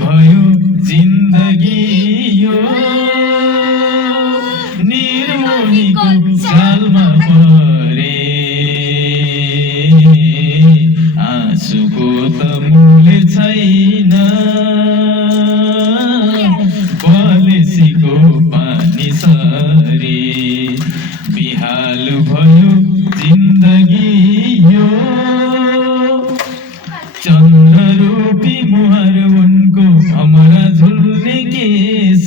भयो जिन्दगी यो निर्मोहीको जालमा परे आँसुको त मूल्य छैन बलेसीको पानी सरी बिहाल भयो जिन्दगी यो चन्द्ररूपी मुहार उनको हमरा झुल्ने केस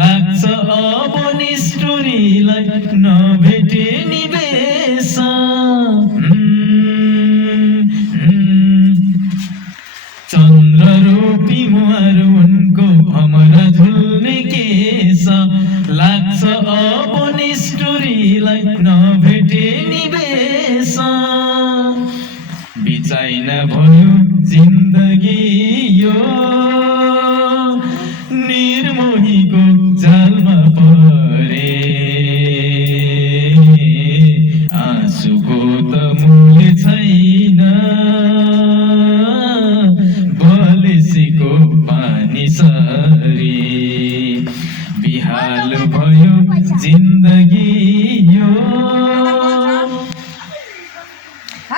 लाग्छ अब निष्ठुरीलाई नभेटे निवेश चन्द्ररूपी मुहार उनको हमरा झुल्ने केस लाग्छ अब निष्ठुरीलाई नभेटे निवेश बिचाइन भयो जिन्दगी यो निर्मोहीको जालमा परे आँसुको त मूल्य छैन बलेसीको पानी सरी बिहाल भयो जिन्दगी यो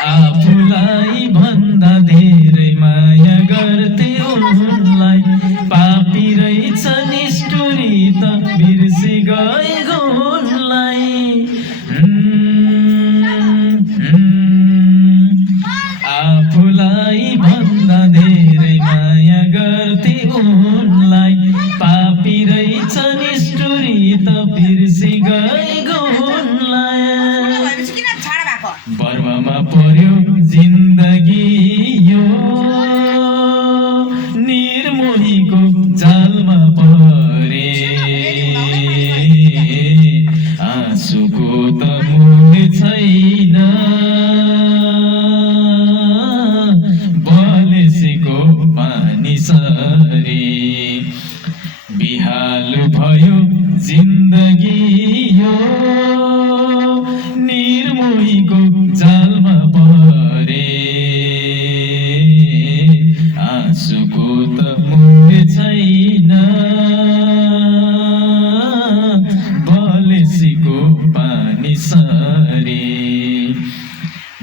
आफूलाई भन्दा धेरै माया गर्थे उनलाई पापी रहेछ निष्ठुरी त बिर्सी गएको उनलाई आफूलाई भन्दा धेरै माया गर्थे उनलाई पापी रहेछ निष्ठुरी त बिर्सी गएको उनलाई बर्बामा पर्यो जिन्दगी यो निर्मोहीको जालमा परे आँसुको त मूल्य छैन बलेसीको पानी सरी बिहाल भयो जिन्दगी यो निर्मोहीको जालमा परे आँसुको त मूल्य छैन बलेसीको पानी सरी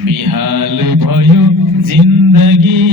बिहाल भयो जिन्दगी